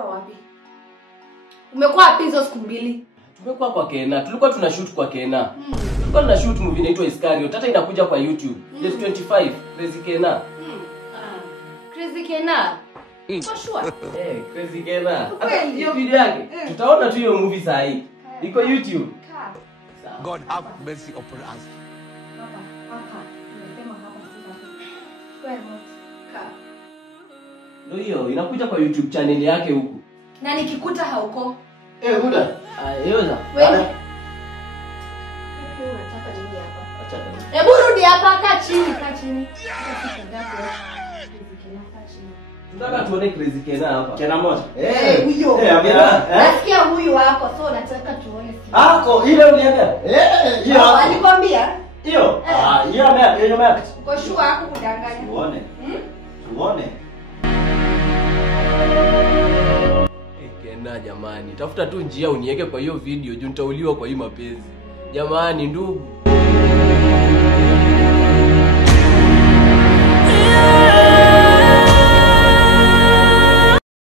umekuwa wapi? Umekuwa wapi hizo siku mbili? Tumekuwa kwa Kena. Tulikuwa tunashoot kwa Kena. Tulikuwa tunashoot movie inaitwa Iscariot. Hata inakuja kwa YouTube. Yes 25 Crazy Kena. Crazy Kena. For sure. Crazy Kena. Hata hiyo video yake. Tutaona tu hiyo movie saa hii. Iko YouTube. God have mercy upon us. Hapa. Nimesema hapa sasa. Square notes. Ndio hiyo inakuja kwa YouTube channel yake huko. Na nikikuta hauko. Huda. Yoza. Wewe. Unataka nini hapa? Acha. Hebu rudi hapa, kaa chini. Tunataka tuone Crazy Kena hapa. Kena moja. Huyo. Nasikia huyu hapo, so nataka tuone. Ako ile uliambia? Hiyo. Alikwambia? Hiyo. Hiyo map, hiyo map. Uko sure hapo kudanganya? Tuone. Tuone. Kena jamani, tafuta tu njia uniweke kwa hiyo video juu nitauliwa kwa hii mapenzi. Jamani ndugu.